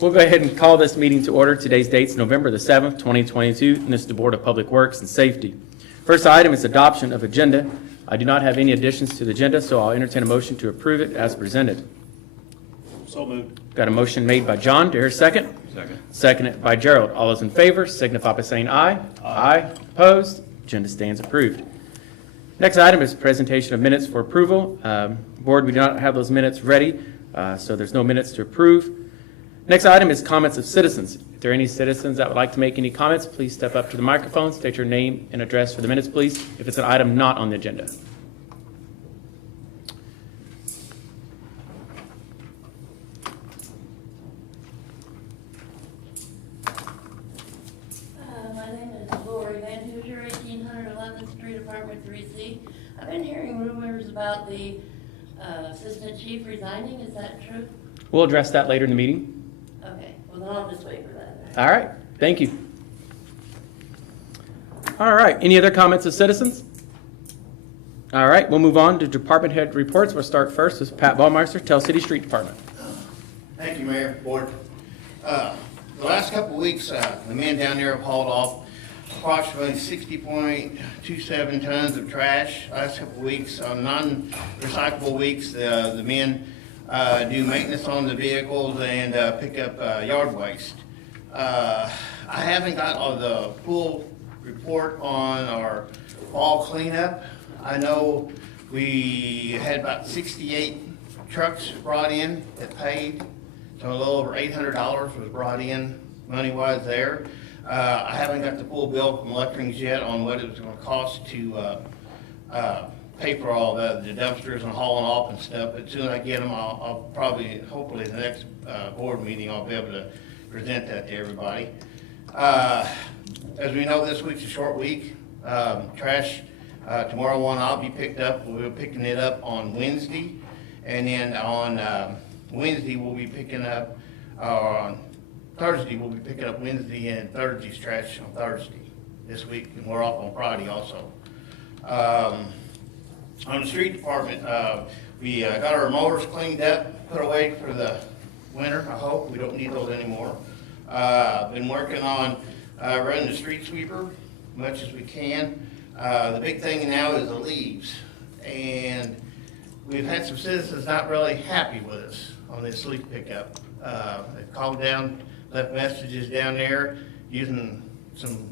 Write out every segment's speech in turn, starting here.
We'll go ahead and call this meeting to order. Today's date's November the 7th, 2022, and this is the Board of Public Works and Safety. First item is adoption of agenda. I do not have any additions to the agenda, so I'll entertain a motion to approve it as presented. So moved. Got a motion made by John. Do I hear a second? Second. Seconded by Gerald. All those in favor signify by saying aye. Aye. Opposed? Agenda stands approved. Next item is presentation of minutes for approval. Board, we do not have those minutes ready, so there's no minutes to approve. Next item is comments of citizens. If there are any citizens that would like to make any comments, please step up to the microphone, state your name and address for the minutes, please, if it's an item not on the agenda. My name is Lori Van Hoosier, 1800 11th Street, Apartment 3C. I've been hearing rumors about the assistant chief resigning. Is that true? We'll address that later in the meeting. Okay, well, then I'll just wait for that. All right, thank you. All right, any other comments of citizens? All right, we'll move on to department head reports. We'll start first with Pat Ballmeister, Tell City Street Department. Thank you, Mayor, Board. The last couple of weeks, the men down there have hauled off approximately 60.27 tons of trash. Last couple of weeks, on non-recyclable weeks, the men do maintenance on the vehicles and pick up yard waste. I haven't got all the full report on our fall cleanup. I know we had about 68 trucks brought in that paid, so a little over $800 was brought in money-wise there. I haven't got the full bill from Electrings yet on what it was going to cost to pay for all the dumpsters and hauling off and stuff. But as soon as I get them, I'll probably, hopefully, the next board meeting, I'll be able to present that to everybody. As we know, this week's a short week. Trash, tomorrow one I'll be picked up. We'll be picking it up on Wednesday. And then on Wednesday, we'll be picking up, on Thursday, we'll be picking up Wednesday and Thursday's trash on Thursday this week. And we're off on Friday also. On the street department, we got our mowers cleaned up, put away for the winter, I hope. We don't need those anymore. Been working on running the street sweeper much as we can. The big thing now is the leaves. And we've had some citizens not really happy with us on this leaf pickup. They've called down, left messages down there using some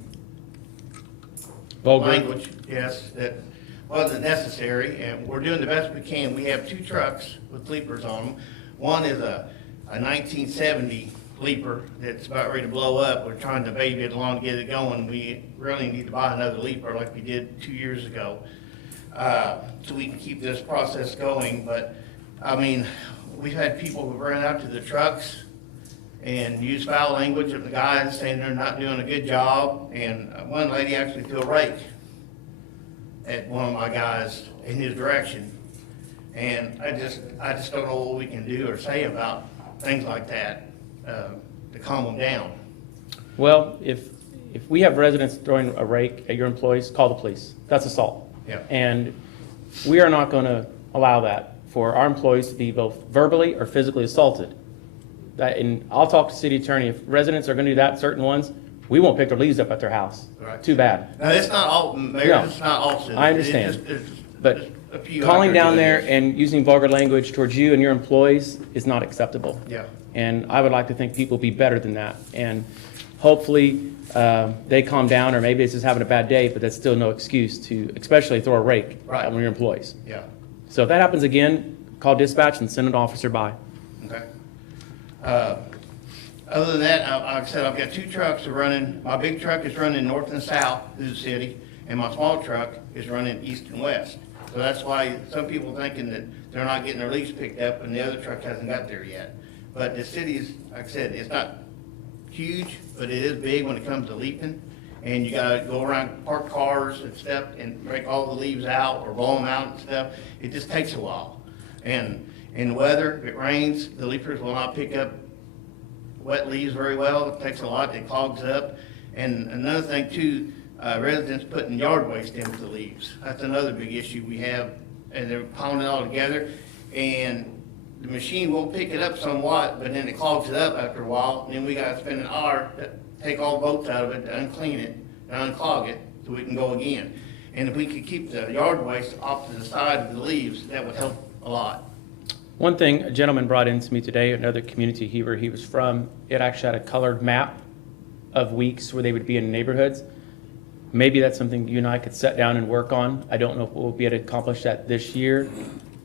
Vulgar language, yes, that wasn't necessary, and we're doing the best we can. We have two trucks with leapers on them. One is a 1970 leaper that's about ready to blow up. We're trying to baby it along to get it going. We really need to buy another leaper like we did 2 years ago, so we can keep this process going. But, I mean, we've had people who run out to the trucks and use foul language of the guys saying they're not doing a good job, and one lady actually threw a rake at one of my guys in his direction. And I just don't know what we can do or say about things like that to calm them down. Well, if we have residents throwing a rake at your employees, call the police. That's assault. Yeah. And we are not going to allow that for our employees to be both verbally or physically assaulted. And I'll talk to city attorney. If residents are going to do that, certain ones, we won't pick their leaves up at their house. Right. Too bad. Now, it's not all, Mayor, No. it's not all citizens. I understand. It's But just a few calling out down doing there this. and using vulgar language towards you and your employees is not acceptable. Yeah. And I would like to think people be better than that. And hopefully, they calm down, or maybe it's just having a bad day, but that's still no excuse to especially throw a rake Right. at one of your employees. Yeah, So if that happens again, call dispatch and send an officer by. okay. Other than that, like I said, I've got two trucks that are running. My big truck is running north and south through the city, and my small truck is running east and west. So that's why some people thinking that they're not getting their leaves picked up and the other truck hasn't got there yet. But the city's, like I said, it's not huge, but it is big when it comes to leaping. And you gotta go around parked cars and stuff and break all the leaves out or blow them out and stuff. It just takes a while. And in the weather, if it rains, the leapers will not pick up wet leaves very well. It takes a lot, it clogs up. And another thing too, residents putting yard waste into the leaves. That's another big issue we have, and they're piling it all together. And the machine will pick it up somewhat, but then it clogs it up after a while, and then we gotta spend an hour to take all the bolts out of it, to unclean it, and unclog it, so we can go again. And if we could keep the yard waste off to the side of the leaves, that would help a lot. One thing a gentleman brought in to me today, another community he was from, it actually had a colored map of weeks where they would be in neighborhoods. Maybe that's something you and I could sit down and work on. I don't know if we'll be able to accomplish that this year,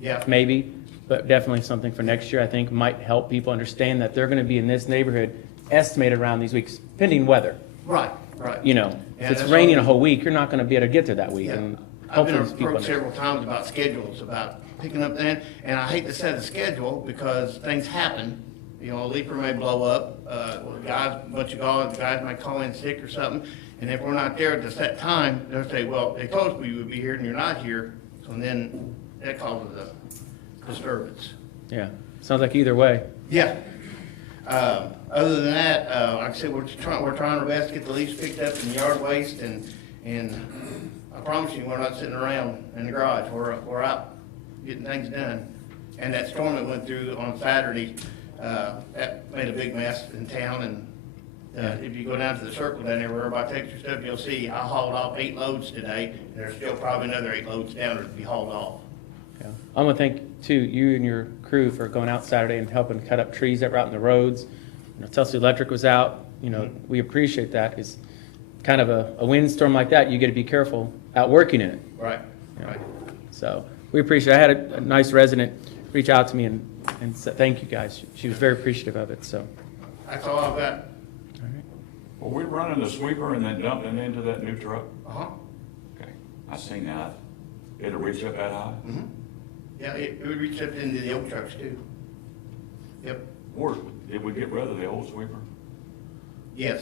Yeah, maybe, but definitely something for next year I think might help people understand that they're gonna be in this neighborhood estimated around these weeks, pending weather. right. You know, Yeah, if it's that's raining a all- whole week, you're not gonna be able to get there that week. Yeah. And I've been hopefully these people approached understand. several times about schedules, about picking up then, and I hate to set a schedule because things happen. You know, a leaper may blow up, a bunch of guys might call in sick or something, and if we're not there at the set time, they'll say, well, they told us we would be here and you're not here, so then that causes a disturbance. Yeah, sounds like either way. Yeah. Other than that, like I said, we're trying our best to get the leaves picked up and yard waste, and I promise you, we're not sitting around in the garage. We're out getting things done. And that storm that went through on Saturday, that made a big mess in town, and if you go down to the circle down there where everybody takes your stuff, you'll see I hauled off 8 loads today, and there's still probably another 8 loads down there to be hauled off. Yeah. I want to thank, too, you and your crew for going out Saturday and helping cut up trees that were out in the roads. You know, Telsey Electric was out, you know, we appreciate that. It's kind of a windstorm like that, you got to be careful out working in it. Right, you know. right. So we appreciate it. I had a nice resident reach out to me and said, thank you guys. She was very appreciative of it, so. That's all I've got. All right. Well, we're running the sweeper and then dumping into that new truck? Uh-huh. Okay, I seen that. It'll reach up that high? Mhm. Yeah, it would reach up into the old trucks too. Yep, Or did we get rid of the old sweeper? yes,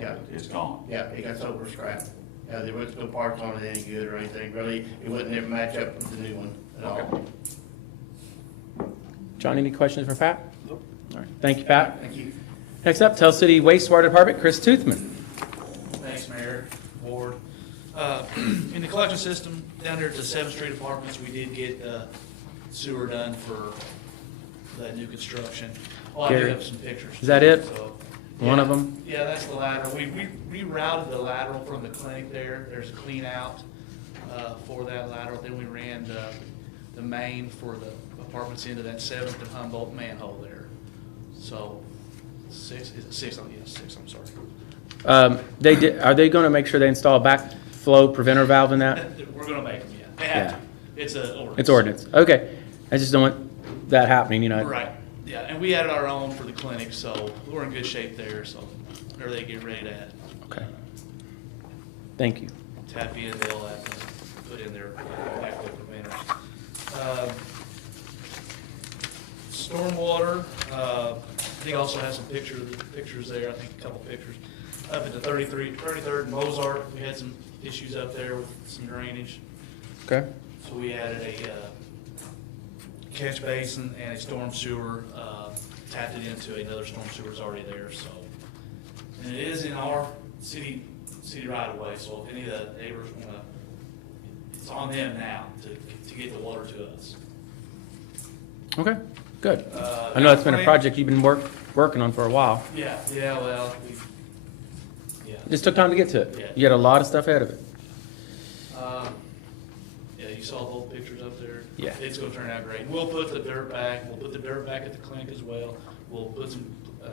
yeah, It's gone. yeah, it got sold for scrap. Yeah, there was no parts on it any good or anything, really, it wouldn't ever match up with the new one at all. Okay. John, any questions for Pat? Nope. All right, thank you, Pat. Thank you. Next up, Tell City Wastewater Department, Chris Toothman. Thanks, Mayor, Board. In the collection system, down there at the 7th Street Apartments, we did get sewer done for that new construction. Oh, I do Gary, have some pictures. is that it? So, One yeah. of them? Yeah, that's the lateral. We rerouted the lateral from the clinic there. There's a clean out for that lateral. Then we ran the main for the apartments into that 7th and Humboldt manhole there. So, 6, is it 6? Oh, yes, 6, I'm sorry. Are they going to make sure they install a backflow preventer valve in that? We're gonna make them, yeah. They have Yeah. to. It's an ordinance. It's ordinance. Okay. I just don't want that happening, you know. Right, yeah, and we added our own for the clinic, so we're in good shape there, so whenever they get ready to Okay. Thank you. tap in, they'll have to put in their backflow preventers. Stormwater, I think also has some pictures there, I think a couple pictures. Up at the 33rd and Mozart, we had some issues up there with some drainage. Okay. So we added a catch basin and a storm sewer, tapped it into another storm sewer that's already there, so. And it is in our city right of way, so if any of the neighbors wanna, it's on them now to get the water to us. Okay. Good. I know that's been a project you've been working on for a while. Yeah, well, yeah. It just took time to get to Yeah. it. You had a lot of stuff ahead of it. Yeah, you saw both pictures up there? Yeah. It's gonna turn out great. We'll put the dirt back, we'll put the dirt back at the clinic as well. We'll put some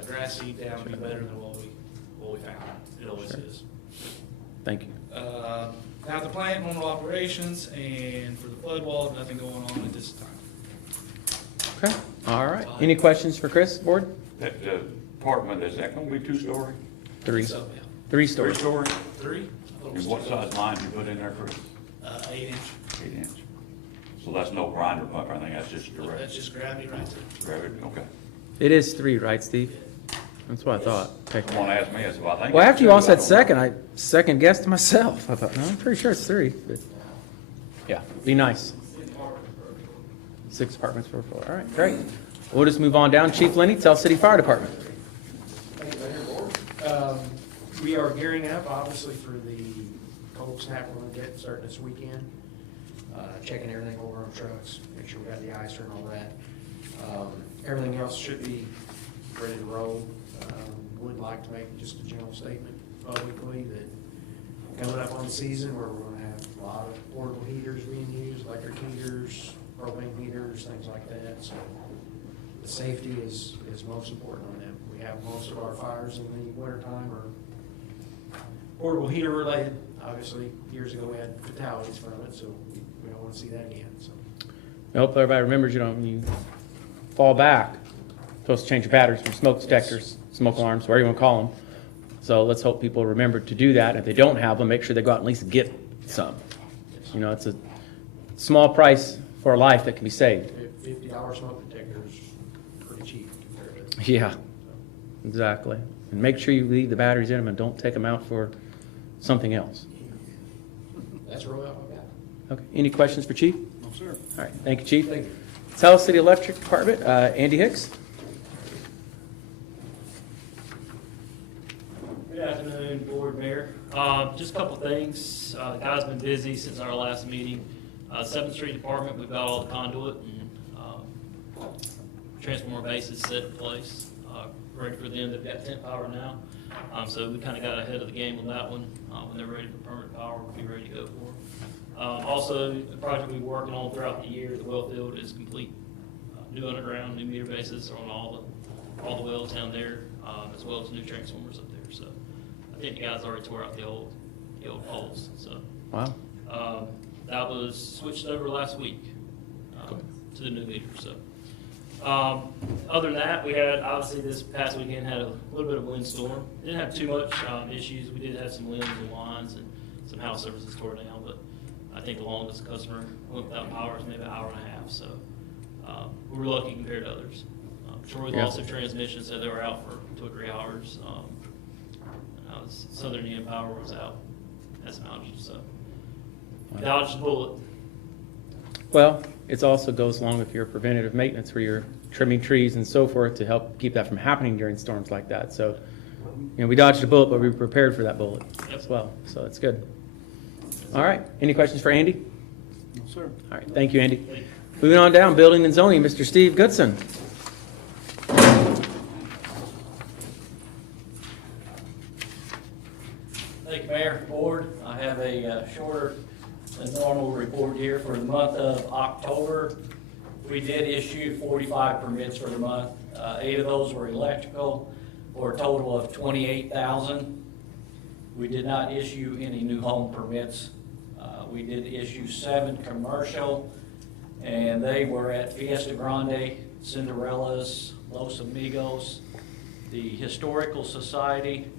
grass seed down, it'll be better than what we found. It always Sure. is. Thank you. Now, the plant, normal operations, and for the flood wall, nothing going on at this time. Okay. All right. Any questions for Chris, board? That apartment, is that gonna be 2-story? Three. So, yeah. 3 stories. 3-story? 3? I thought it And was what 2. size line you put in there for 8 inch. 8 inch? So that's no grinder pump or anything, that's just That's direct? just gravity right there. Gravity, okay. It is 3, right, Steve? That's what I thought. Okay. Someone asked me, I said, well, I think. Well, it's after you all 2. said I don't know. second, I second guessed myself. I thought, no, I'm pretty sure it's 3. But yeah, be nice. 6 apartments per floor. All right, great. We'll just move on down. Chief Lenny, Tell City Fire Department. Thank you, Mayor Board. We are gearing up, obviously, for the cold snap we're gonna get starting this weekend. Checking everything over on trucks, make sure we got the ice and all that. Everything else should be ready to roll. Would like to make just a general statement publicly that coming up on the season where we're gonna have a lot of portable heaters being used, electric heaters, propane heaters, things like that, so the safety is most important on them. We have most of our fires in the wintertime are portable heater related. Obviously, years ago we had fatalities from it, so we don't wanna see that again, so. I hope everybody remembers, when you fall back, supposed to change your batteries from smoke detectors, smoke alarms, whatever you want to call them. So let's hope people remember to do that. If they don't have them, make sure they go out and at least get some. It's a small price for a life that can be saved. $50 smoke detector is pretty cheap compared to. Yeah, exactly. And make sure you leave the batteries in them and don't take them out for something else. That's really all I got. Okay, any questions for Chief? No, sir. All right, thank you, Chief. Thank you. Tallahassee City Electric Department, Andy Hicks. Good afternoon, Board Mayor. Just a couple things. The guys been busy since our last meeting. 7th Street Department, we've got all the conduit and transformer bases set in place, ready for them. They've got temp power now. So we kind of got ahead of the game on that one. When they're ready for permanent power, we'll be ready to go for it. Also, the project we've been working on throughout the year, the well field is complete. New underground, new meter bases on all the wells down there, as well as new transformers up there. So I think the guys already tore out the old poles. So Wow. that was switched over last week to the new meter. So other than that, we had obviously this past weekend had a little bit of windstorm. Didn't have too much issues. We did have some limbs and lines and some house services tore down, but I think the longest customer went without power was maybe an hour and a half. So we were lucky compared to others. Sure, we lost their transmission, so they were out for 2 or 3 hours. Southern Indian Power was out, had some outages, so dodged a bullet. Well, it also goes along with your preventative maintenance where you're trimming trees and so forth to help keep that from happening during storms like that. So, we dodged a bullet, but we prepared for that bullet as well. So that's good. All right. Any questions for Andy? No, sir. All right. Thank you, Andy. Moving on down, Building and Zoning, Mr. Steve Goodson. Thank you, Mayor, Board. I have a shorter than normal report here for the month of October. We did issue 45 permits for the month. 8 of those were electrical for a total of 28,000. We did not issue any new home permits. We did issue 7 commercial, and they were at Fiesta Grande, Cinderella's, Los Amigos, the Historical Society,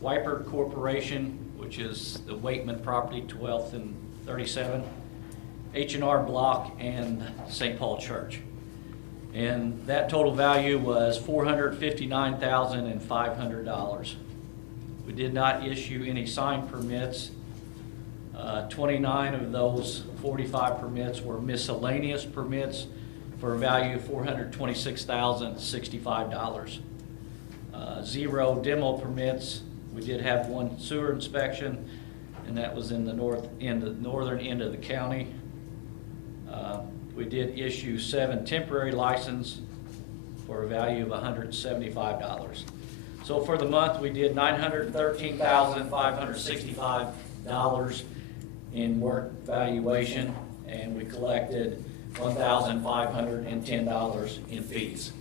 Wiper Corporation, which is the Waitman property, 12th and 37, H&R Block, and St. Paul Church. And that total value was $459,500. We did not issue any sign permits. 29 of those 45 permits were miscellaneous permits for a value of $426,065. 0 demo permits. We did have 1 sewer inspection, and that was in the northern end of the county. We did issue 7 temporary licenses for a value of $175. So for the month, we did $913,565 in work valuation, and we collected $1,510 in fees.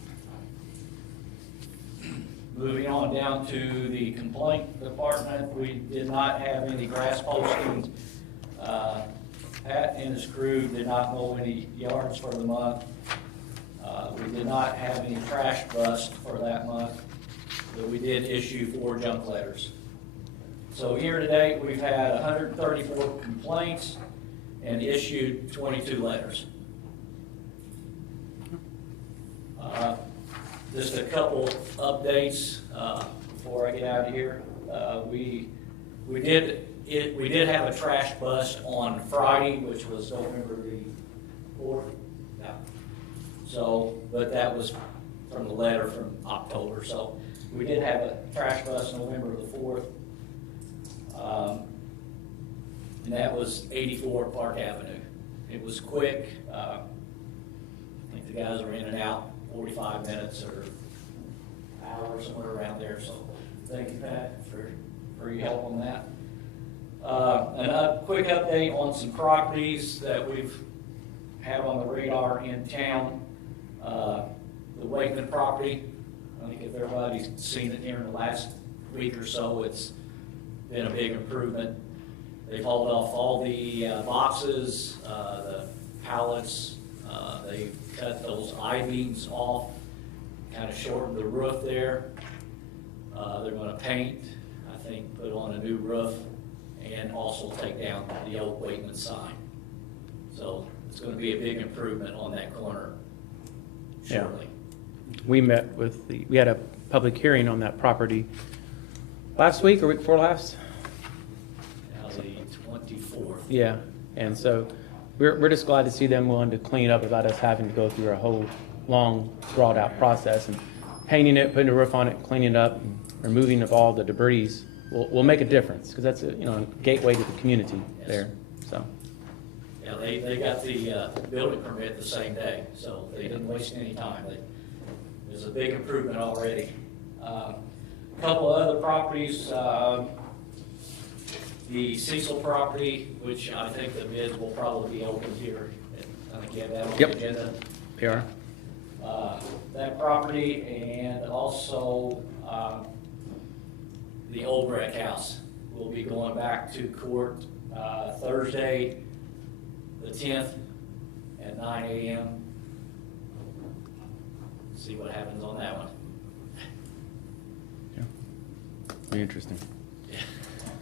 Moving on down to the complaint department, we did not have any grass postings. Pat and his crew did not mow any yards for the month. We did not have any trash bust for that month, but we did issue 4 junk letters. So year to date, we've had 134 complaints and issued 22 letters. Just a couple updates before I get out of here. We did have a trash bust on Friday, which was November the 4th. Yeah. So, but that was from the letter from October. So we did have a trash bust November the 4th. And that was 84 Park Avenue. It was quick. think the guys are in and out 45 minutes or hour, somewhere around there, so thank you, Pat, for your help on that. And a quick update on some properties that we've had on the radar in town. The Wakeman property, I think if everybody's seen it here in the last week or so, it's been a big improvement. They've hauled off all the boxes, the pallets, they cut those I-beams off, kind of shortened the roof there. They're gonna paint, I think, put on a new roof, and also take down the old Wakeman sign. So it's gonna be a big improvement on that corner shortly. We met with we had a public hearing on that property last week or week before last? Now the 24th. Yeah, and so we're just glad to see them willing to clean up without us having to go through a whole long, drawn-out process. And painting it, putting a roof on it, cleaning it up, and removing of all the debris will make a difference, because that's a gateway to the community there, so. Yeah, they got the building permit the same day, so they didn't waste any time. There's a big improvement already. A couple of other properties, the Cecil property, which I think the bids will probably be open here. I think you have that on the Yep. agenda. PR. That property, and also the old Breck House will be going back to court Thursday, the 10th at 9 a.m. See what happens on that one. Be interesting.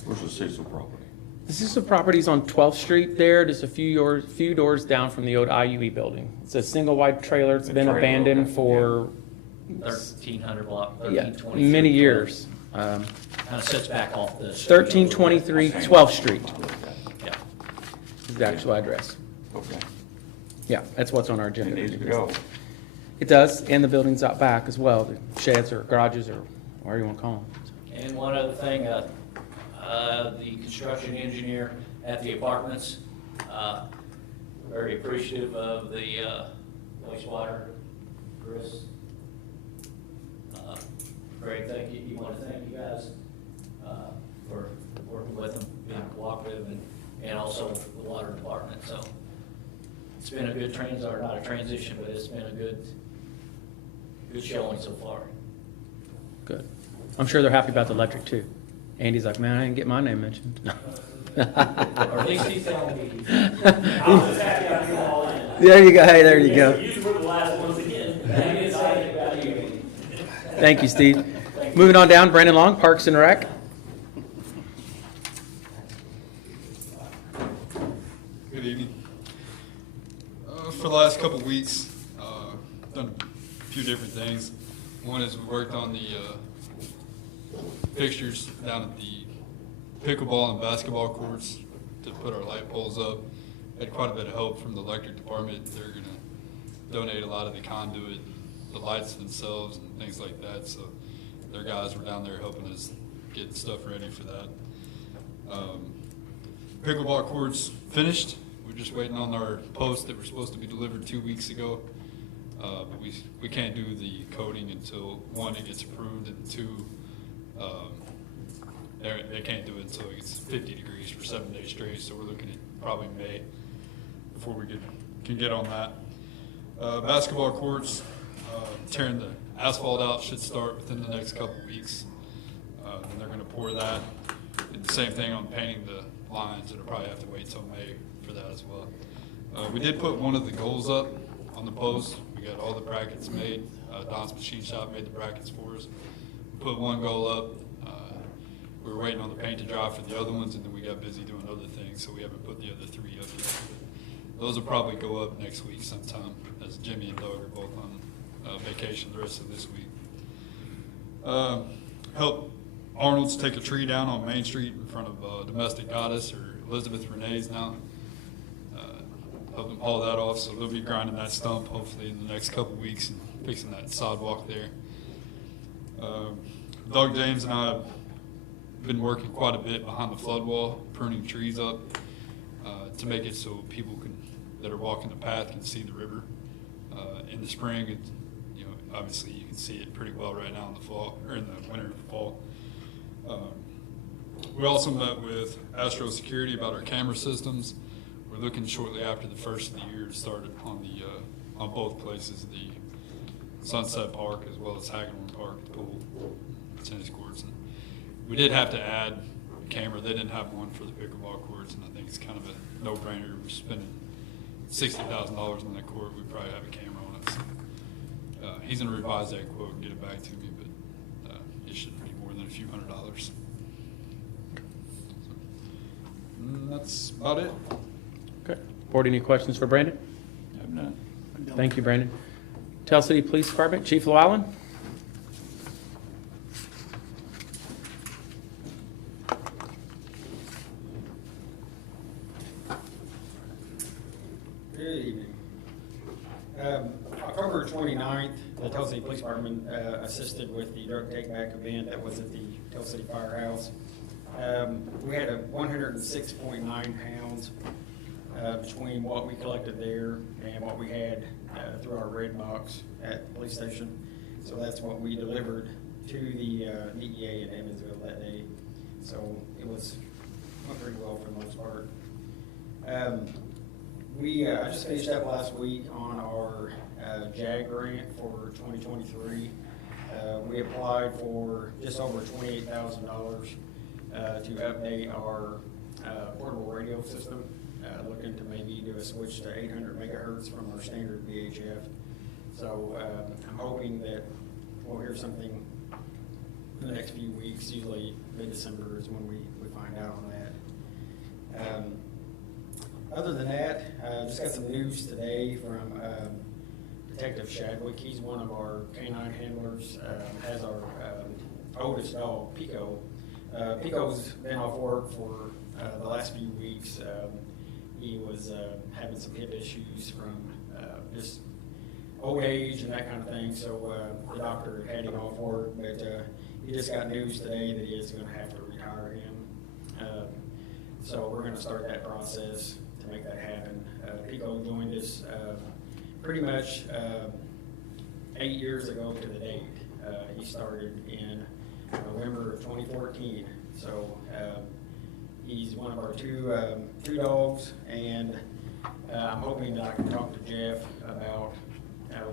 Where's the Cecil property? This is the properties on 12th Street there, just a few doors down from the old IUE building. It's a single wide trailer. It's A been trailer, abandoned okay, for 1300 block, yeah, 1323. many years. Kind of sits back off the. 1323 12th Street Yeah. is the actual address. Okay. Yeah, that's what's on our It agenda. needs to go. It does, and the buildings out back as well, the sheds or garages or whatever you want to call them. And one other thing, the construction engineer at the apartments, very appreciative of the wastewater. Chris, Greg, thank you. You want to thank you guys for working with them, being cooperative, and also the water department. So it's been a good not a transition, but it's been a good showing so far. Good. I'm sure they're happy about the electric too. Andy's like, man, I didn't get my name mentioned. Or at least he's telling me. I was happy I knew all in. There you go. Hey, there you go. You were the last ones again. I'm excited about you. Thank you, Steve. Moving on down, Brandon Long, Parks and Rec. Good evening. For the last couple of weeks, done a few different things. One is we worked on the fixtures down at the pickleball and basketball courts to put our light poles up. Had quite a bit of help from the electric department. They're going to donate a lot of the conduit, the lights themselves, and things like that. So their guys were down there helping us get stuff ready for that. Pickleball courts finished. We're just waiting on our posts that were supposed to be delivered 2 weeks ago. But we can't do the coating until, one, it gets approved, and two, they can't do it until it gets 50 degrees for 7 days straight. So we're looking at probably May before we can get on that. Basketball courts, tearing the asphalt out should start within the next couple weeks. And they're going to pour that. And the same thing on painting the lines. It'll probably have to wait till May for that as well. We did put one of the goals up on the post. We got all the brackets made. Don's Machine Shop made the brackets for us. We put one goal up. We were waiting on the paint to dry for the other ones, and then we got busy doing other things, so we haven't put the other three up yet. But those will probably go up next week sometime, as Jimmy and Doug are both on vacation the rest of this week. Help Arnold's take a tree down on Main Street in front of Domestic Goddess, or Elizabeth Renee's now. Help them haul that off, so they'll be grinding that stump hopefully in the next couple weeks and fixing that sidewalk there. Doug James and I have been working quite a bit behind the flood wall, pruning trees up to make it so people that are walking the path can see the river in the spring, it, obviously you can see it pretty well right now in the fall, or in the winter and fall. We also met with Astro Security about our camera systems. We're looking shortly after the first of the year to start it on both places, the Sunset Park as well as Hagedorn Park, the pool, tennis courts. And we did have to add a camera. They didn't have one for the pickleball courts, and I think it's kind of a no-brainer. We're spending $60,000 on that court. We probably have a camera on it. So, he's going to revise that quote and get it back to me, but it shouldn't be more than a few $100s. That's about it. Okay. Board, any questions for Brandon? Have none. Thank you, Brandon. Tell City Police Department, Chief Llewellyn. Good evening. October 29th, the Tell City Police Department assisted with the drug take-back event that was at the Tell City Firehouse. We had 106.9 pounds between what we collected there and what we had through our red box at the police station. So that's what we delivered to the DEA in Evansville that day. So it went pretty well for the most part. I just finished up last week on our JAG grant for 2023. We applied for just over $28,000 to update our portable radio system, looking to maybe do a switch to 800 megahertz from our standard VHF. So I'm hoping that we'll hear something in the next few weeks. Usually mid-December is when we find out on that. Other than that, just got some news today from Detective Shadwick. He's one of our canine handlers, has our oldest dog, Pico. Pico's been off work for the last few weeks. He was having some hip issues from just old age and that kind of thing, so the doctor had him off work, but he just got news today that he is going to have to retire him. So we're going to start that process to make that happen. Pico joined us pretty much 8 years ago to the date. He started in November of 2014. So he's one of our two dogs, and I'm hoping that I can talk to Jeff about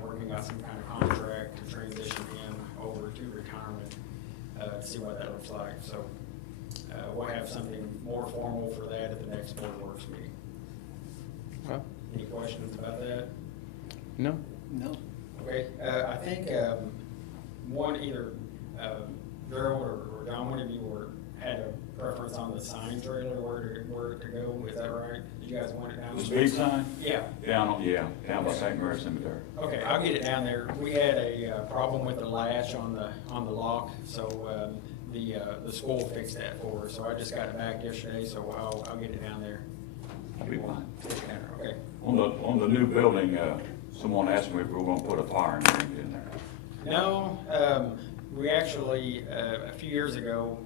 working out some kind of contract to transition him over to retirement to see what that looks like. So we'll have something more formal for that at the next board works meeting. Well, Any questions about that? no? No. Okay, I think either Gerald or John, one of you had a preference on the sign trailer, where to go, is that right? Did you guys want it down? The speed sign? Yeah. Down by St. Mary Cemetery. Okay, I'll get it down there. We had a problem with the latch on the lock, so the school fixed that for us. So I just got it back yesterday, so I'll get it down there. I'll be fine. Okay. On the new building, someone asked me if we were gonna put a fire engine in there. No, we actually, a couple years ago,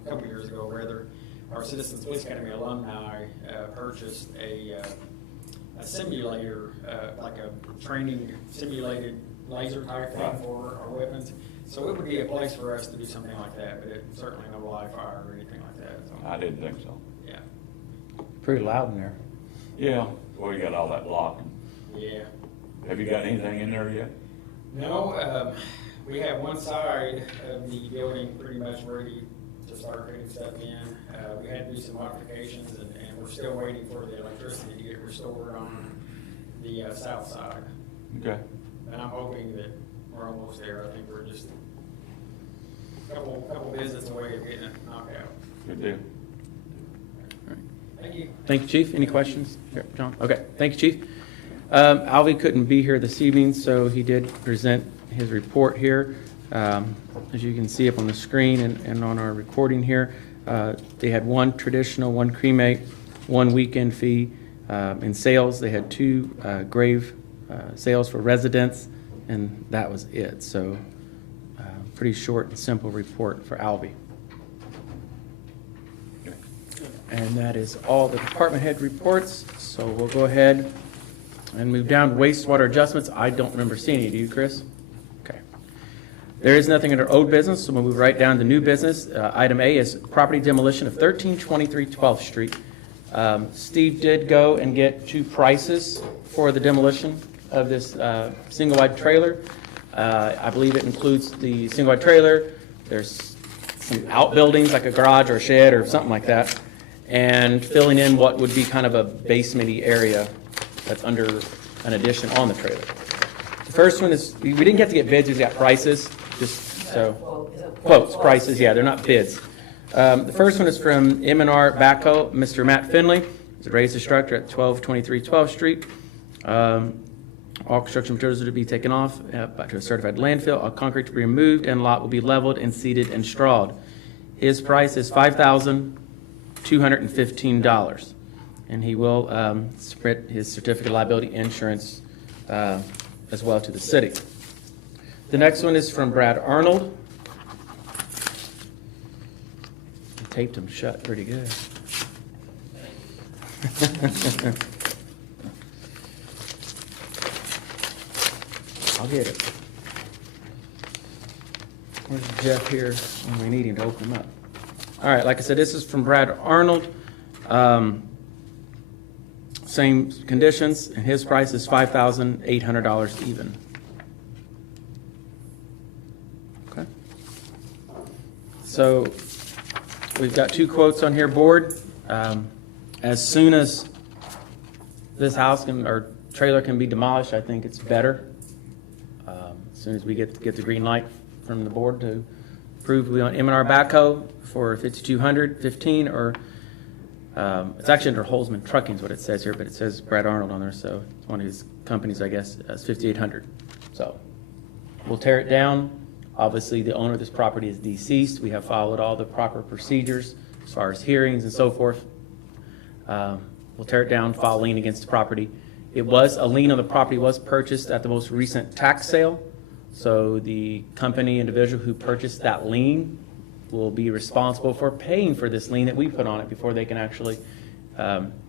rather, our Citizens Police Academy alumni purchased a simulator, like a training simulated laser type thing for our weapons. So it would be a place for us to do something like that, but it's certainly no live fire or anything like that. So, I didn't think so. yeah. Pretty loud in there. Yeah, well, you got all that blocking. Yeah. Have you got anything in there yet? No, we have one side of the building pretty much ready to start putting stuff in. We had to do some modifications, and we're still waiting for the electricity to get restored on the south side. Okay. And I'm hoping that we're almost there. I think we're just a couple visits away of getting it knocked out. Good deal. Thank you. Thank you, Chief. Any questions? Here, John? Okay, thank you, Chief. Alvy couldn't be here this evening, so he did present his report here. As you can see up on the screen and on our recording here, they had one traditional, one cremate, one weekend fee. In sales, they had two grave sales for residents, and that was it. So pretty short and simple report for Alvy. And that is all the department head reports. So we'll go ahead And move down, wastewater adjustments. I don't remember seeing any. Do you, Chris? Okay. There is nothing under old business, so we'll move right down to new business. Item A is property demolition of 1323 12th Street. Steve did go and get 2 prices for the demolition of this single-wide trailer. I believe it includes the single-wide trailer. There's some outbuildings, like a garage or a shed or something like that, and filling in what would be kind of a basement-y area that's under an addition on the trailer. The first one is, we didn't get to get bids, we got prices, just so. Quotes, prices, yeah, they're not bids. The first one is from M&R Backhoe, Mr. Matt Finley. He's a raised structure at 1223 12th Street. All construction materials are to be taken off to a certified landfill. All concrete to be removed, and lot will be leveled and seeded and strawed. His price is $5,215, and he will submit his certificate of liability insurance as well to the city. The next one is from Brad Arnold. He taped him shut pretty good. I'll get it. Where's Jeff here when we need him to open them up? All right, like I said, this is from Brad Arnold. Same conditions, and his price is $5,800 even. Okay. So we've got 2 quotes on here, board. As soon as this house or trailer can be demolished, I think it's better. As soon as we get the green light from the board to approve, we want M&R Backhoe for $5,215, or it's actually under Holzman Trucking is what it says here, but it says Brad Arnold on there, so it's one of his companies, I guess. It's $5,800. So we'll tear it down. Obviously, the owner of this property is deceased. We have followed all the proper procedures as far as hearings and so forth. We'll tear it down, file a lien against the property. A lien on the property was purchased at the most recent tax sale. So the company individual who purchased that lien will be responsible for paying for this lien that we put on it before they can actually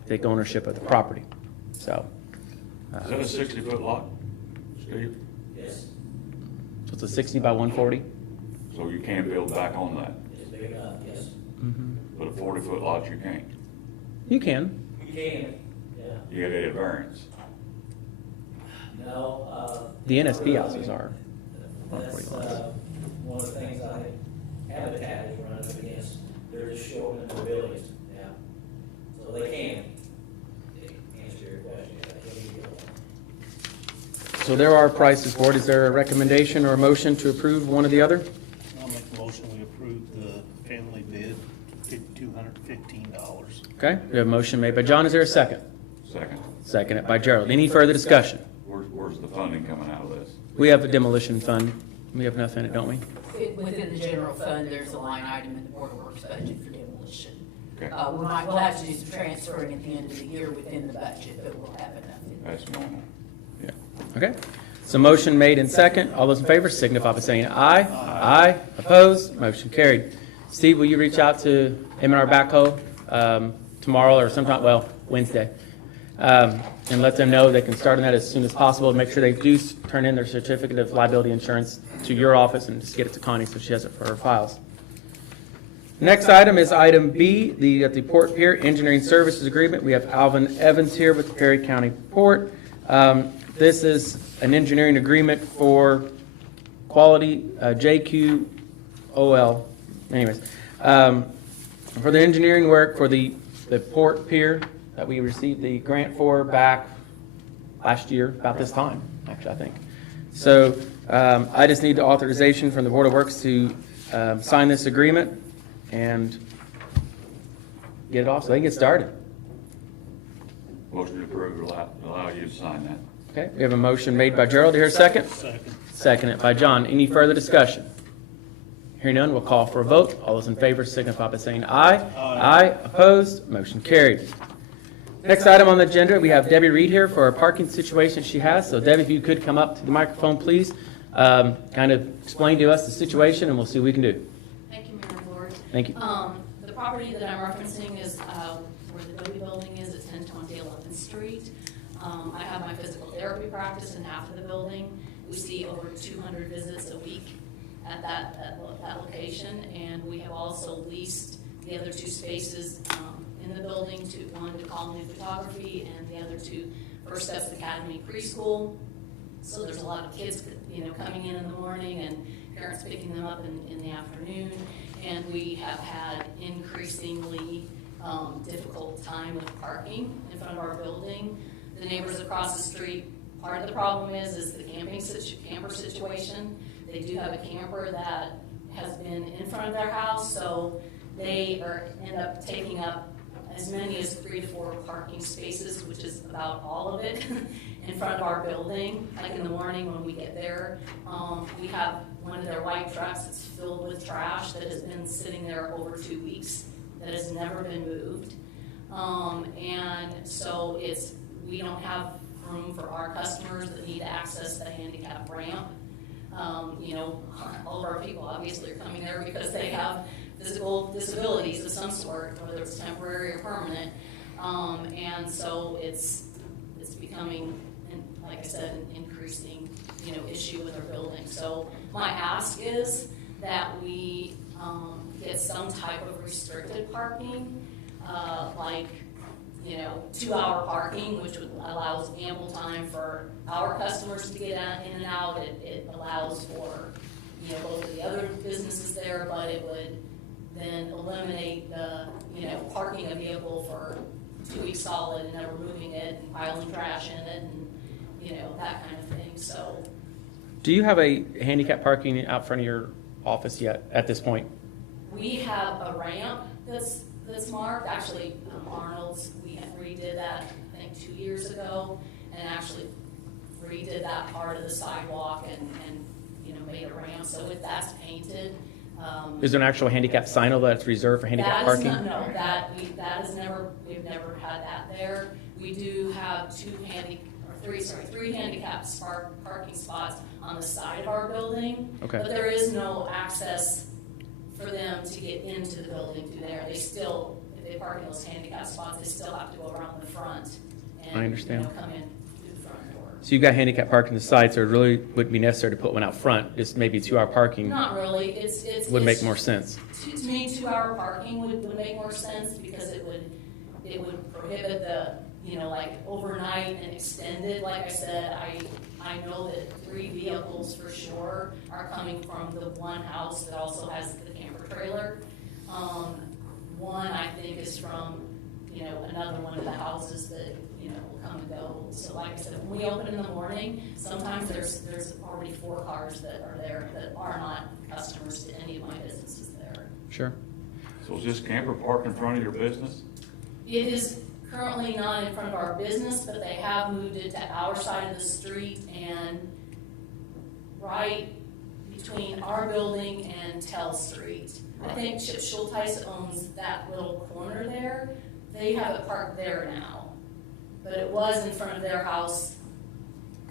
take ownership of the property. So. Is that a 60-foot lot, Steve? Yes, So it's a 60 by 140? So you can't build back on that? it's big enough, yes. But a 40-foot lot, you can't. You can. You can, yeah. You gotta get a variance. No, The NSP houses are. that's, 140 lots. one of the things Habitat is running up against. They're just showing the buildings now. So they can answer your question. So there are prices, board. Is there a recommendation or a motion to approve one or the other? I'll make the motion, we approve the family bid, $215. Okay, we have a motion made by John. Is there a second? Second. Seconded by Gerald. Any further discussion? Where's the funding coming out of this? We have a demolition fund. We have enough in it, don't we? Within the general fund, there's a line item in the Board of Works budget for demolition. Okay. We'll have to do some transferring at the end of the year within the budget, but we'll have enough in there. That's normal. Yeah. Okay. So motion made in second. All those in favor signify by saying aye. Aye. Opposed? Motion carried. Steve, will you reach out to M&R Backhoe tomorrow or sometime, well, Wednesday, and let them know they can start on that as soon as possible, and make sure they do turn in their certificate of liability insurance to your office and just get it to Connie so she has it for her files. Next item is item B, the Port Pier Engineering Services Agreement. We have Alvin Evans here with the Perry County Port. This is an engineering agreement for quality JQOL. Anyways, for the engineering work for the Port Pier that we received the grant for back last year, about this time, actually, I think. So I just need the authorization from the Board of Works to sign this agreement and get it off so they can get started. Motion to approve, allow you to sign that. Okay, we have a motion made by Gerald. Here, a second? Second. Seconded by John. Any further discussion? Hearing none, we'll call for a vote. All those in favor signify by saying aye. Aye. Opposed? Motion carried. Next item on the agenda, we have Debbie Reed here for a parking situation she has. So Debbie, if you could come up to the microphone, please. Kind of explain to us the situation, and we'll see what we can do. Thank you, Mayor Ford. Thank you. The property that I'm referencing is where the Dobie building is at 1020 11th Street. I have my physical therapy practice in half of the building. We see over 200 visits a week at that location, and we have also leased the other 2 spaces in the building, one to Colony Photography and the other to First Steps Academy Preschool. So there's a lot of kids, coming in the morning and parents picking them up in the afternoon. And we have had increasingly difficult time with parking in front of our building. The neighbors across the street, part of the problem is the camper situation. They do have a camper that has been in front of their house, so they end up taking up as many as 3 to 4 parking spaces, which is about all of it, in front of our building. Like in the morning when we get there, we have one of their white trucks that's filled with trash that has been sitting there over 2 weeks, that has never been moved. And so we don't have room for our customers that need to access the handicap ramp. All of our people obviously are coming there because they have physical disabilities of some sort, whether it's temporary or permanent. And so it's becoming, like I said, an increasing, issue with our building. So my ask is that we get some type of restricted parking, like 2-hour parking, which allows ample time for our customers to get in and out. It allows for both of the other businesses there, but it would then eliminate the parking a vehicle for 2 weeks solid and never moving it and piling trash in it and that kind of thing. So, Do you have a handicap parking out front of your office yet at this point? we have a ramp that's marked. Actually, Arnold's, we redid that, I think, 2 years ago, and actually redid that part of the sidewalk and made a ramp, so that's painted. Is there an actual handicap sign that's reserved for handicap That is parking? not, no, we've never had that there. We do have three handicap parking spots on the side of our building. Okay. But there is no access for them to get into the building through there. They still, if they park in those handicap spots, they still have to go around the front and I understand. come in through the front door. So you've got handicap parking the side, so it really wouldn't be necessary to put one out front. Just maybe 2-hour parking Not really. would make more sense. To me, 2-hour parking would make more sense because it would prohibit the, like overnight and extended. Like I said, I know that 3 vehicles for sure are coming from the one house that also has the camper trailer. One I think is from, another one of the houses that, will come and go. So like I said, when we open in the morning, sometimes there's already 4 cars that are there that are not customers to any of my businesses there. Sure. So is this camper parked in front of your business? It is currently not in front of our business, but they have moved it to our side of the street and right between our building and Tell Street. I think Chip Schulteis owns that little corner there. They have it parked there now. But it was in front of their house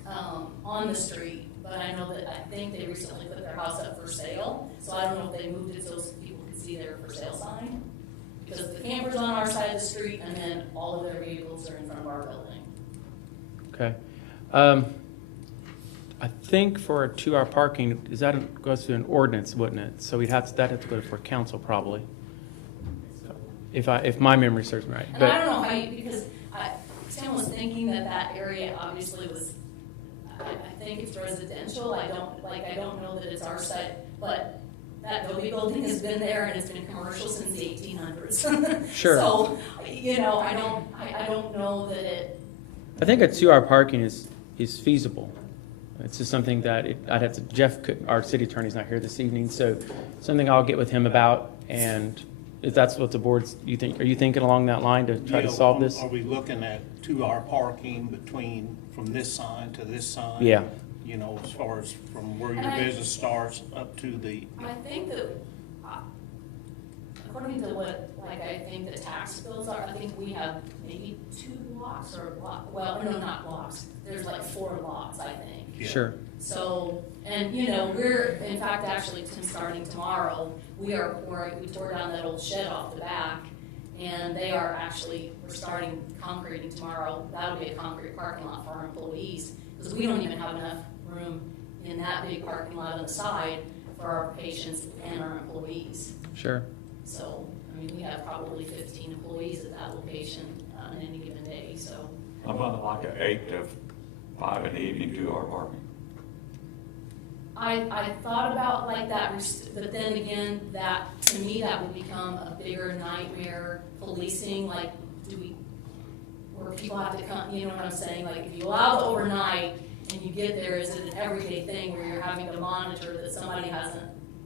on the street. But I know that I think they recently put their house up for sale. So I don't know if they moved it so people could see their for sale sign. Because the camper's on our side of the street, and then all of their vehicles are in front of our building. Okay. I think for a 2-hour parking, goes through an ordinance, wouldn't it? So that'd have to go before council probably. So, if my memory serves me right. And I don't know how because Tim was thinking that area obviously was, I think it's residential. I don't know that it's our side, but that Adobe building has been there and it's been commercial since the 1800s. Sure. So, I don't know that it. I think a 2-hour parking is feasible. It's just something that Jeff our city attorney's not here this evening, so something I'll get with him about, and if that's what the board's, are you thinking along that line to try to solve this? Are we looking at 2-hour parking from this sign to this sign? Yeah. As far as from where your business starts up to the. I think that, according to what, I think the tax bills are, I think we have maybe 2 blocks well, no, not blocks. There's 4 lots, I think. Yeah. Sure. So, and we're, in fact, actually, starting tomorrow, we tore down that old shed off the back, And they are actually, we're starting concreting tomorrow. That'll be a concrete parking lot for our employees, because we don't even have enough room in that big parking lot on the side for our patients and our employees. Sure. So, I mean, we have probably 15 employees at that location on any given day, so. How about like a 8 to 5 in the evening, 2-hour parking? I thought about like that, but then again, that, to me, that would become a bigger nightmare policing, like, where people have to come, you know what I'm saying? Like, if you allow the overnight and you get there, is it an everyday thing where you're having to monitor that somebody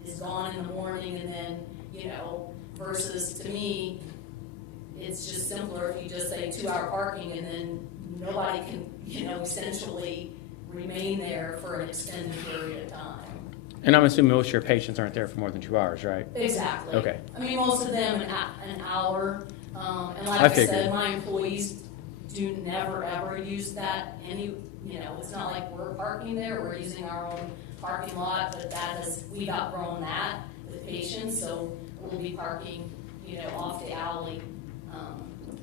is gone in the morning and then, versus to me, it's just simpler if you just say 2-hour parking and then nobody can, essentially remain there for an extended period of time. And I'm assuming most of your patients aren't there for more than 2 hours, right? Exactly. Okay. I mean, most of them an hour, and like I I figured. said, my employees do never ever use that it's not like we're parking there, we're using our own parking lot, but we've outgrown that with patients, so we'll be parking, off the alley,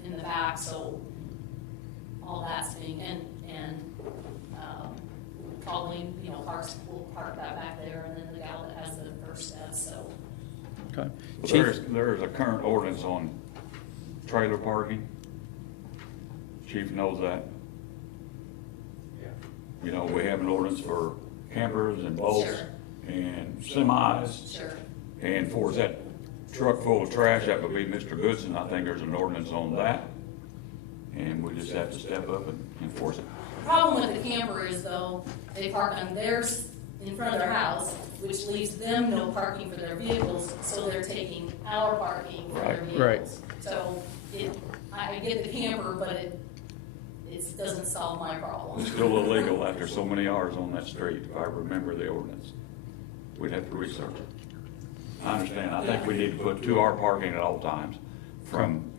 in the back, so all that's being, and Colleen, will park that back there, and then the gal that has the first step, so. Okay. There's a current ordinance on trailer parking. Chief knows that. Yeah. We have an ordinance for campers and boats Sure. and semis. Sure. And for that truck full of trash, that would be Mr. Goodson. I think there's an ordinance on that. And we just have to step up and enforce it. The problem with the camper is, though, they park on theirs in front of their house, which leaves them no parking for their vehicles, so they're taking our parking for their vehicles. Right. So I get the camper, but it doesn't solve my problem. It's still illegal after so many hours on that street, if I remember the ordinance. We'd have to research it. I understand. I think we need to put 2-hour parking at all times from,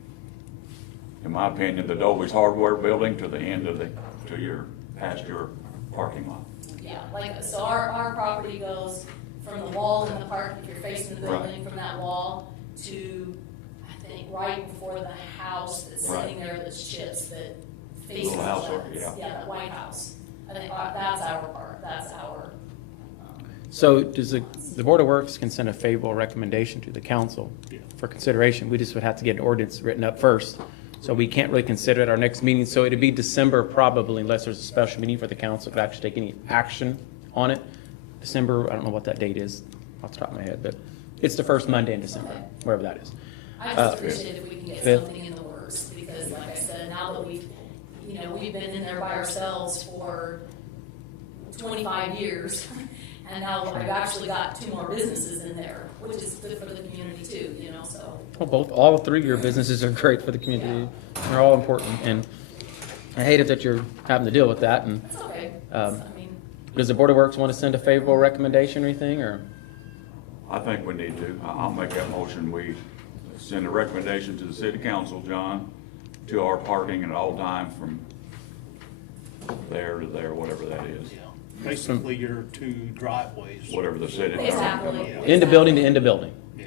in my opinion, the Dolby's Hardware building to the end of past your parking lot. Yeah, so our property goes from the wall in the park, if you're facing the building, from that wall to, I think, right before the house that's sitting there that's chips that faces the Little house, wetlands. Yeah, the White House. I think that's our park, that's our. So does the Board of Works can send a favorable recommendation to the council for consideration? We just would have to get an ordinance written up first. So we can't really consider it our next meeting. So it'd be December probably, unless there's a special meeting for the council to actually take any action on it. December, I don't know what that date is off the top of my head, but it's the first Monday in December, wherever that is. I just appreciate if we can get Fifth. something in the works, because like I said, now that we've been in there by ourselves for 25 years, and now I've actually got 2 more businesses in there, which is good for the community too, so. Well, all 3 of your businesses are great for the community. They're all important, and I hate it that you're having to deal with that. And It's okay. does the Board of Works want to send a favorable recommendation or anything, or? I think we need to. I'll make that motion. We send a recommendation to the city council, John, 2-hour parking at all times from there to there, whatever that is. Basically, your 2 driveways. Whatever the city. Exactly. End of building to end of building, Yeah,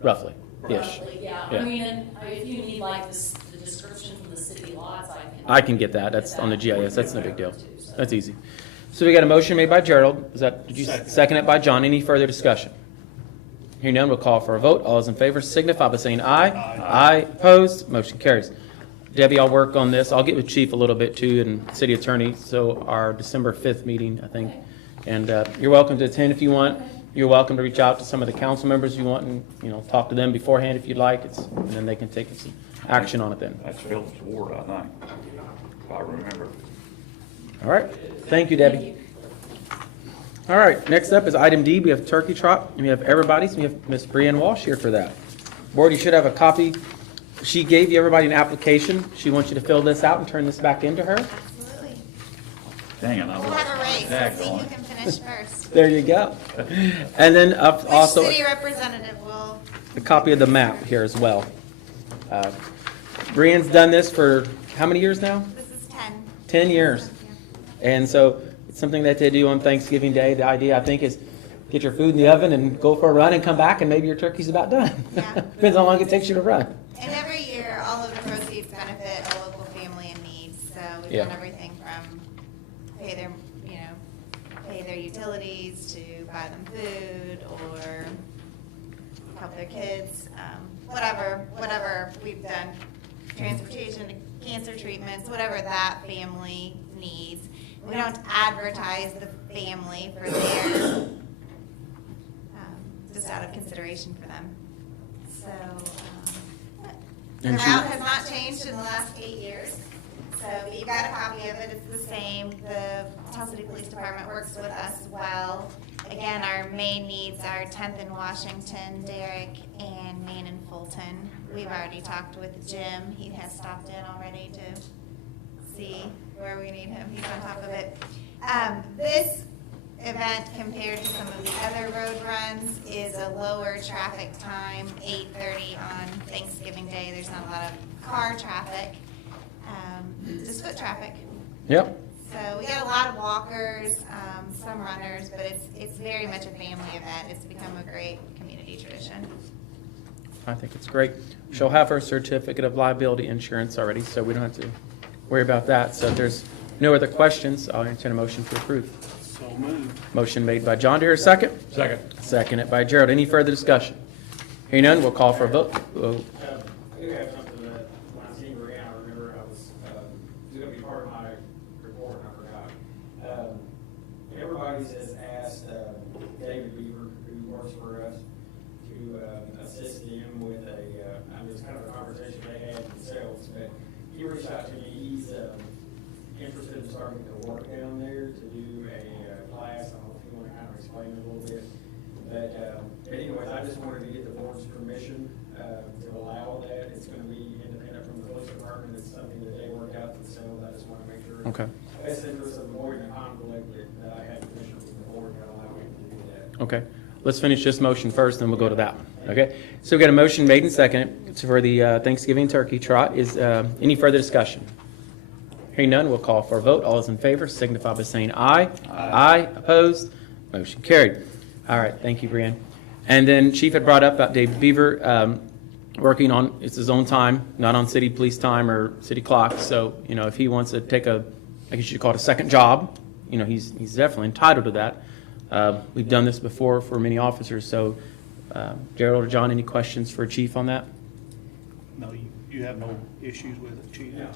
roughly, ish. Roughly, yeah. Yeah. I mean, and if you need like the description from the city lots, I can get that. That's on the GIS. That's no big deal. That's easy. So we got a motion made by Gerald. Did you second it by John? Any further discussion? Hearing none, we'll call for a vote. All those in favor signify by saying aye. Aye. Opposed? Motion carries. Debbie, I'll work on this. I'll get with Chief a little bit too, and City Attorney, so our December 5th meeting, I think. And you're welcome to attend if you want. You're welcome to reach out to some of the council members you want and, talk to them beforehand if you'd like. And then they can take some action on it then. That's Phillips Ward, I think, if I remember. All right. Thank you, Debbie. All right. Next up is item D. We have turkey trot, and we have everybody's. We have Miss Brianne Walsh here for that. Board, you should have a copy. She gave everybody an application. She wants you to fill this out and turn this back into her. Absolutely. Dang it. We'll have a race. Let's see who can finish first. There you go. And then also Which city representative will? a copy of the map here as well. Brianne's done this for how many years now? This is 10. 10 years. And so it's something that they do on Thanksgiving Day. The idea, I think, is get your food in the oven and go for a run and come back, and maybe your turkey's about done. Yeah. Depends how long it takes you to run. And every on Yeah. everything from pay their utilities to buy them food or help their kids, whatever we've done, transportation, cancer treatments, whatever that family needs. We don't advertise the family for their, just out of consideration for them. So, the And amount she- has not changed in the last 8 years. So you've got a copy of it, it's the same. The Tell City Police Department works with us well. Again, our main needs are 10th and Washington, Derrick, and Main and Fulton. We've already talked with Jim, he has stopped in already to see where we need him, he's on top of it. This event compared to some of the other road runs is a lower traffic time, 8:30 on Thanksgiving Day. There's not a lot of car traffic, just foot traffic. Yep. So we got a lot of walkers, some runners, but it's very much a family event. It's become a great community tradition. I think it's great. She'll have her certificate of liability insurance already, so we don't have to worry about that. So if there's no other questions, I'll entertain a motion to approve. So moved. Motion made by John. Do I hear a second? Second. Seconded by Gerald. Any further discussion? Hearing none, we'll call for a vote. I do have something that, when I seen Brianna, I remember it was gonna be part of my report, and I forgot. Everybody's has asked David Beaver, who works for us, to assist him with it's kind of a conversation they had themselves, but he reached out to me, he's interested in starting to work down there to do a class. I don't know if you want to kind of explain it a little bit. But anyways, I just wanted to get the board's permission to allow that. It's going to be independent from the police department. It's something that they work out themselves. I just want to make sure. Okay. Best interest of avoiding a conflict that I had permission from the board to allow me to do that. Okay. Let's finish this motion first, then we'll go to that one. Okay? So we got a motion made and seconded for the Thanksgiving turkey trot. Is any further discussion? Hearing none, we'll call for a vote. All those in favor signify by saying aye. Aye. Opposed? Motion carried. All right, thank you, Brianne. And then Chief had brought up about David Beaver working on, it's his own time, not on city police time or city clock. So, if he wants to take I guess you'd call it a second job, he's definitely entitled to that. We've done this before for many officers. So, Gerald or John, any questions for Chief on that? No, you have no issues with it, Chief? No.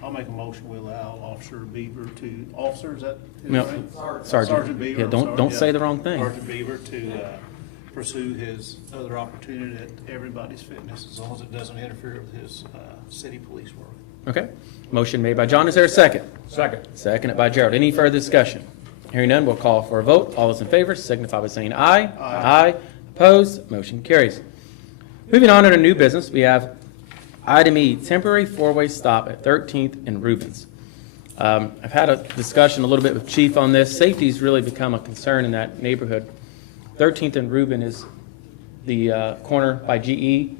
I'll make a motion, we allow Officer Beaver to, officer, is that his No, name? Sergeant. Beaver. Yeah, I'm don't sorry, say the wrong thing. Sergeant Beaver to pursue his other opportunity at Everybody's Fitness, as long as it doesn't interfere with his city police work. Okay. Motion made by John. Is there a second? Second. Seconded by Gerald. Any further discussion? Hearing none, we'll call for a vote. All those in favor signify by saying aye. Aye. Opposed? Motion carries. Moving on to new business, we have item E, temporary four-way stop at 13th and Rubens. I've had a discussion a little bit with Chief on this. Safety's really become a concern in that neighborhood. 13th and Rubin is the corner by GE.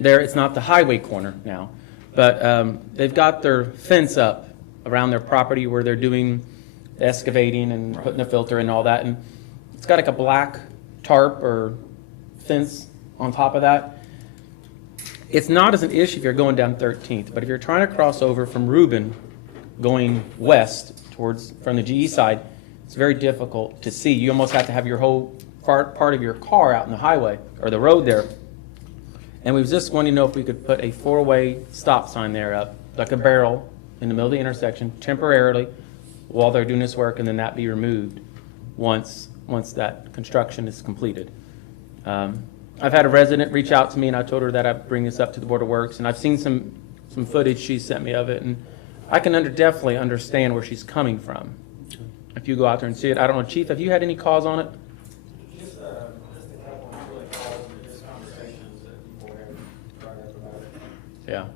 There, it's not the highway corner now, but they've got their fence up around their property where they're doing excavating and putting the filter and all that, and it's got like a black tarp or fence on top of that. It's not as an issue if you're going down 13th, but if you're trying to cross over from Rubin going west from the GE side, it's very difficult to see. You almost have to have your whole part of your car out in the highway or the road there. And we was just wanting to know if we could put a four-way stop sign there up, like a barrel in the middle of the intersection temporarily while they're doing this work, and then that be removed once that construction is completed. I've had a resident reach out to me, and I told her that I'd bring this up to the Board of Works, and I've seen some footage she sent me of it, and I can definitely understand where she's coming from. If you go out there and see it, I don't know, Chief, have you had any calls on it? Just a couple of really calls and just conversations that people have brought up about it. Yeah.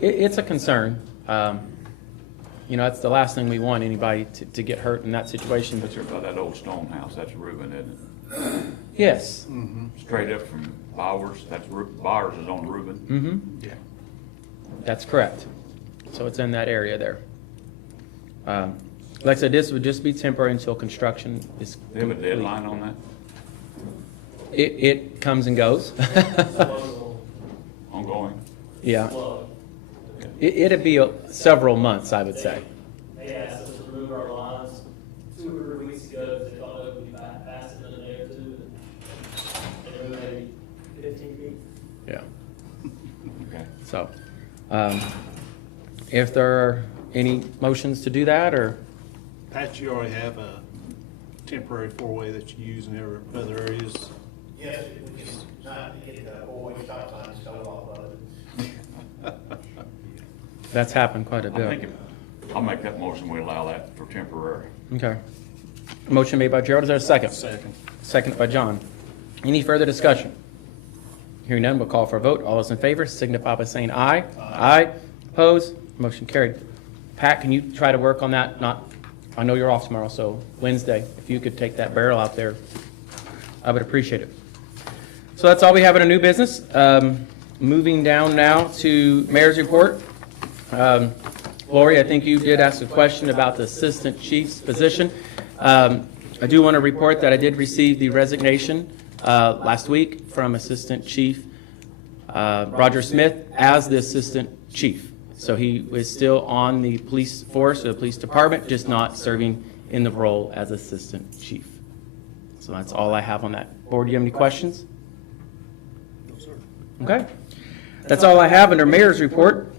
It's a concern. It's the last thing we want, anybody to get hurt in that situation. But you're by that old stone house, that's Reuben, isn't it? Yes. Straight up from Bowers, Bowers is on Reuben. Mm-hmm. Yeah. That's correct. So it's in that area there. Like I said, this would just be temporary until construction is They have a complete. deadline on that? It comes and goes. Ongoing? Yeah. It'd be several months, I would say. They asked us to remove our lines 2 or 3 weeks ago, because they thought it would be passed in a day or two. And they removed maybe 15 feet. Yeah. Okay. So, if there are any motions to do that, or, Pat, you already have a temporary four-way that you use in other areas. Yes, we can not get the four-way stop sign started off of it. that's happened quite a I bit. think, I'll make that motion, we allow that for temporary. Okay. Motion made by Gerald, is there a second? Second. Second by John. Any further discussion? Hearing none, we'll call for a vote. All those in favor signify by saying aye. Aye. Opposed? Motion carried. Pat, can you try to work on that? I know you're off tomorrow, so Wednesday, if you could take that barrel out there, I would appreciate it. So that's all we have in a new business. Moving down now to mayor's report. Lori, I think you did ask a question about the assistant chief's position. I do want to report that I did receive the resignation last week from Assistant Chief Roger Smith as the assistant chief. So he is still on the police force, or the police department, just not serving in the role as assistant chief. So that's all I have on that. Board, do you have any questions? No, sir. Okay. That's all I have under mayor's report.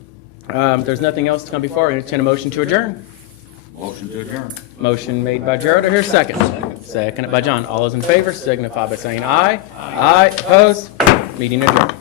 If there's nothing else to come before, I entertain a motion to adjourn. Motion to adjourn. Motion made by Gerald. I hear a second. Seconded by John. All those in favor signify by saying aye. Aye. Opposed? Meeting adjourned.